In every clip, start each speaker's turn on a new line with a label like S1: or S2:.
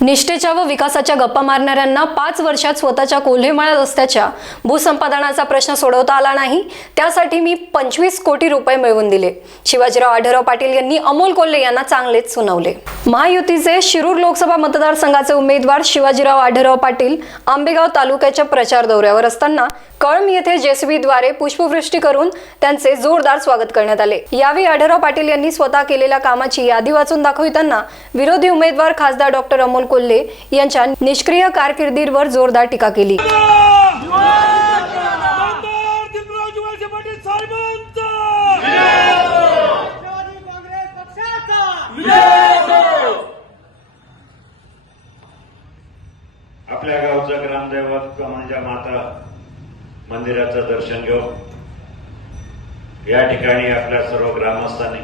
S1: निष्ठेच्या व विकासाच्या गप्पा मारणाऱ्यांना पाच वर्षात स्वतःच्या कोल्हेमाळा रस्त्याच्या भूसंपादनाचा प्रश्न सोडवता आला नाही. त्यासाठी मी पंचवीस कोटी रुपये मिळवून दिले. शिवाजीराव आढळराव पाटील यांनी अमोल कोल्हे यांना चांगलेच सुनावले. महायुतीचे शिरूर लोकसभा मतदारसंघाचे उमेदवार शिवाजीराव आढळराव पाटील आंबेगाव तालुक्याच्या प्रचार दौऱ्यावर असताना कळम येथे जेसीबीद्वारे पुष्पवृष्टी करून त्यांचे जोरदार स्वागत करण्यात आले. यावेळी आढळराव पाटील यांनी स्वतः केलेल्या कामाची यादी वाचून दाखविताना विरोधी उमेदवार खासदार डॉक्टर अमोल कोल्हे यांच्या निष्क्रिय कारकिर्दीवर जोरदार टीका केली.
S2: आपल्या गावचं ग्रामदैवत म्हणजे माता मंदिराचं दर्शन घेऊन या ठिकाणी आपल्या सर्व ग्रामस्थांनी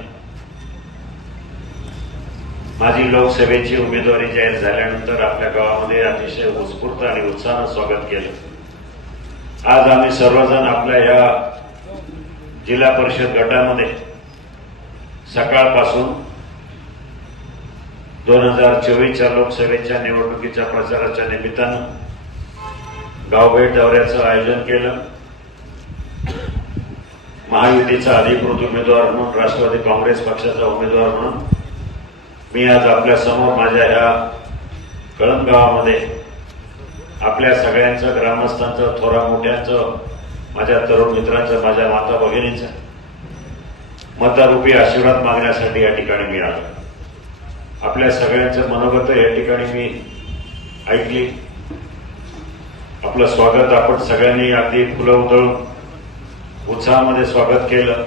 S2: माझी लोकसभेची उमेदवारी जाहीर झाल्यानंतर आपल्या गावामध्ये अतिशय उत्स्फूर्त आणि उत्साहानं स्वागत केलं. आज आम्ही सर्वजण आपल्या या जिल्हा परिषद गटामध्ये सकाळपासून दोन हजार चोवीसच्या लोकसभेच्या निवडणुकीच्या प्रचाराच्या निमित्तानं गावभेट दौऱ्याचं आयोजन केलं. महायुतीचा अधिकृत उमेदवार म्हणून राष्ट्रवादी काँग्रेस पक्षाचा उमेदवार म्हणून मी आज आपल्यासमोर माझ्या ह्या कळंब गावामध्ये आपल्या सगळ्यांचं ग्रामस्थांचं थोरा मोठ्यांचं माझ्या तरुण मित्रांचं माझ्या माता भगिनीचं मतारूपी आशीर्वाद मागण्यासाठी या ठिकाणी मी आलो. आपल्या सगळ्यांचं मनोगत या ठिकाणी मी ऐकली. आपलं स्वागत आपण सगळ्यांनी अगदी फुलं उधळून उत्साहामध्ये स्वागत केलं.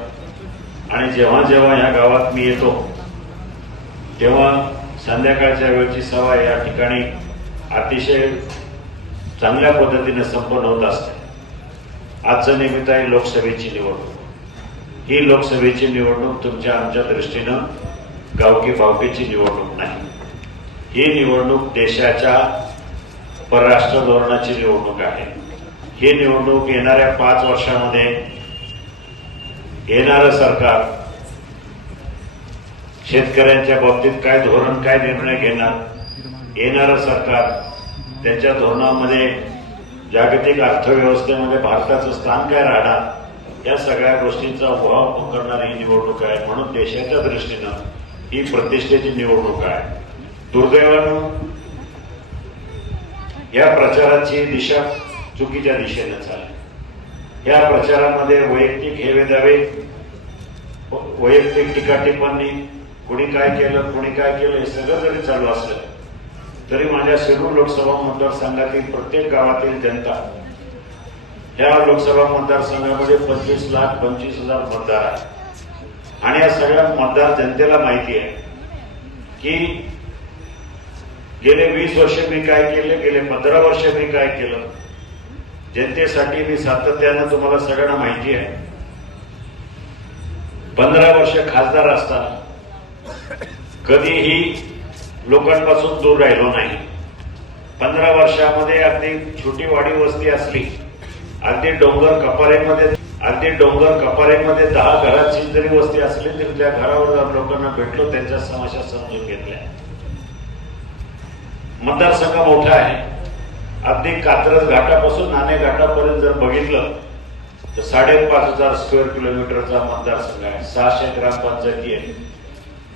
S2: आणि जेव्हा जेव्हा ह्या गावात मी येतो तेव्हा संध्याकाळच्या वेळची सभा या ठिकाणी अतिशय चांगल्या पद्धतीने संपन्न होत असते. आजचं निमित्त आहे लोकसभेची निवडणूक. ही लोकसभेची निवडणूक तुमच्या आमच्या दृष्टीनं गावकी बावकीची निवडणूक नाही. ही निवडणूक देशाच्या परराष्ट्र धोरणाची निवडणूक आहे. ही निवडणूक येणाऱ्या पाच वर्षामध्ये येणारं सरकार शेतकऱ्यांच्या बाबतीत काय धोरण काय निर्णय घेणार? येणारं सरकार त्यांच्या धोरणामध्ये जागतिक अर्थव्यवस्थेमध्ये भारताचं स्थान काय राहणार? या सगळ्या गोष्टींचा उभाव करणारी ही निवडणूक आहे. म्हणून देशाच्या दृष्टीनं ही प्रतिष्ठेची निवडणूक आहे. दुर्दैवानं या प्रचाराची दिशा चुकीच्या दिशेने चालली. या प्रचारामध्ये वैयक्तिक हेवेदावे वैयक्तिक टीका टिप्पणी कोणी काय केलं कुणी काय केलं हे सगळं जरी चालू असलं तरी माझ्या शिरूर लोकसभा मतदारसंघातील प्रत्येक गावातील जनता या लोकसभा मतदारसंघामध्ये पंचवीस लाख पंचवीस हजार मतदार आहेत. आणि या सगळ्या मतदार जनतेला माहिती आहे की गेले वीस वर्ष मी काय केले गेले पंधरा वर्ष मी काय केलं जनतेसाठी मी सातत्यानं तुम्हाला सगळ्यांना माहिती आहे. पंधरा वर्ष खासदार असताना कधीही लोकांपासून दूर राहिलो नाही. पंधरा वर्षामध्ये अगदी छोटी वाडी वस्ती असली अगदी डोंगर कपारेमध्ये अगदी डोंगर कपारेमध्ये दहा घराची जरी वस्ती असली तरी त्या घरावर जाऊन लोकांना भेटलो त्यांच्या समस्या समजून घेतल्या. मतदारसंघ मोठा आहे. अगदी कात्रज घाटापासून नाणे घाटापर्यंत जर बघितलं तर साडेपाच हजार स्क्वेअर किलोमीटरचा मतदारसंघ आहे. सहाशे ग्रामपंचायती आहे.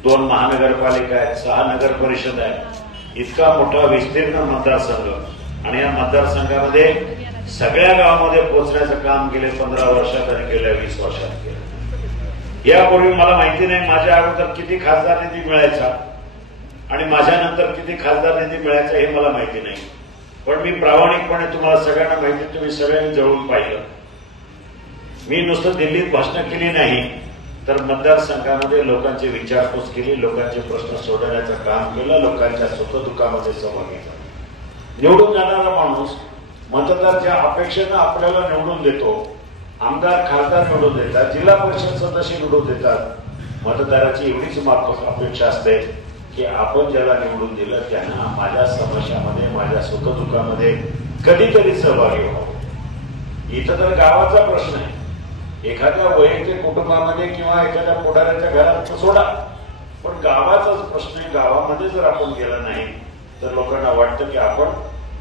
S2: दोन महानगरपालिका आहेत सहा नगर परिषद आहे इतका मोठा विस्तीर्ण मतदारसंघ. आणि या मतदारसंघामध्ये सगळ्या गावामध्ये पोहोचण्याचं काम गेले पंधरा वर्षात आणि गेल्या वीस वर्षात केलं. यापूर्वी मला माहिती नाही माझ्या अगोदर किती खासदार निधी मिळायचा आणि माझ्यानंतर किती खासदार निधी मिळायचा हे मला माहिती नाही. पण मी प्रामाणिकपणे तुम्हाला सगळ्यांना माहिती तुम्ही सगळ्यांनी जवळून पाहिलं. मी नुसतं दिल्लीत भाषणं केली नाही. तर मतदारसंघामध्ये लोकांची विचारपूस केली लोकांचे प्रश्न सोडवण्याचं काम केलं लोकांच्या सुखदुःखामध्ये सहभागी झाला. निवडून जाणारा माणूस मतदार ज्या अपेक्षेनं आपल्याला निवडून देतो आमदार खासदार निवडून देतात जिल्हा परिषद सदस्य निवडून देतात मतदाराची एवढीच माफक अपेक्षा असते की आपण ज्याला निवडून दिलं त्यांना माझ्या समस्यामध्ये माझ्या सुखदुःखामध्ये कधीतरी सहभागी व्हावं. इथं तर गावाचा प्रश्न आहे. एखाद्या वैयक्तिक कुटुंबामध्ये किंवा एखाद्या पुढाऱ्याच्या घरात सोडा. पण गावाचाच प्रश्न आहे. गावामध्ये जर आपण गेला नाही तर लोकांना वाटतं की आपण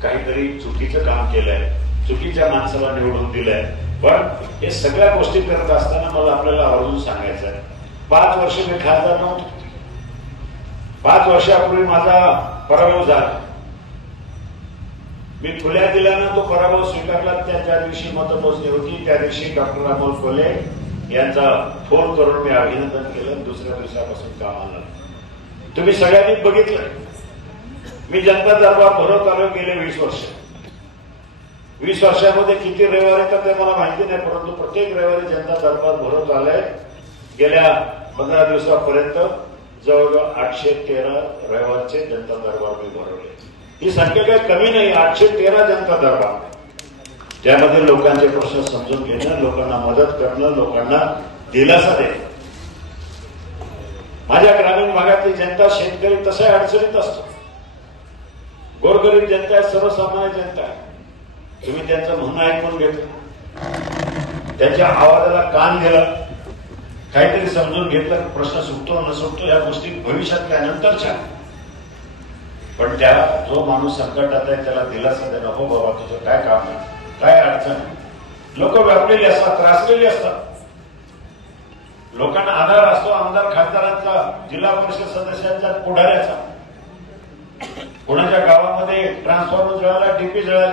S2: काहीतरी चुकीचं काम केलंय चुकीच्या माणसाला निवडून दिलंय. पण हे सगळ्या गोष्टी करत असताना मला आपल्याला आवर्जून सांगायचं आहे. पाच वर्ष मी खासदार नव्हतो. पाच वर्षापूर्वी माझा पराभव झाला. मी खुल्या दिल्यानं तो पराभव स्वीकारला. त्या ज्या दिवशी मतमोजणी होती. त्या दिवशी डॉक्टर अमोल कोल्हे यांचा फोन करून मी अभिनंदन केलं. दुसऱ्या दिवसापासून कामाला तुम्ही सगळ्यांनी बघितलं. मी जनता दरबार भरवत आलो गेले वीस वर्ष. वीस वर्षामध्ये किती रविवार येतात ते मला माहिती नाही परंतु प्रत्येक रविवारी जनता दरबार भरत आलाय. गेल्या पंधरा दिवसापर्यंत जवळजवळ आठशे तेरा रविवारचे जनता दरबार मी भरवले. ही संख्या काही कमी नाही आठशे तेरा जनता दरबार ज्यामध्ये लोकांचे प्रश्न समजून घेणं लोकांना मदत करणं लोकांना दिलासा देणं. माझ्या ग्रामीण भागातली जनता शेतकरी तसं अडचणीत असतो. गोरगरीब जनता आहे सर्वसामान्य जनता आहे. तुम्ही त्यांचं म्हणणं ऐकून घेतलं. त्यांच्या आवाजाला कान दिला. काहीतरी समजून घेतलं प्रश्न सुटतो न सुटतो या गोष्टी भविष्यातल्या नंतरच्या. पण त्या जो माणूस संकटात आहे त्याला दिलासा देणं हो बाबा तुझं काय काम आहे? काय अडचण आहे? लोक व्यापलेली असतात त्रासलेली असतात. लोकांना आधार असतो आमदार खासदारांचा जिल्हा परिषद सदस्यांचा पुढाऱ्याचा. कोणाच्या गावामध्ये ट्रान्सफॉर्मर जळाला डीपी जळाली?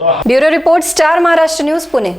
S2: तो
S1: bureau report star Maharashtra news Pune.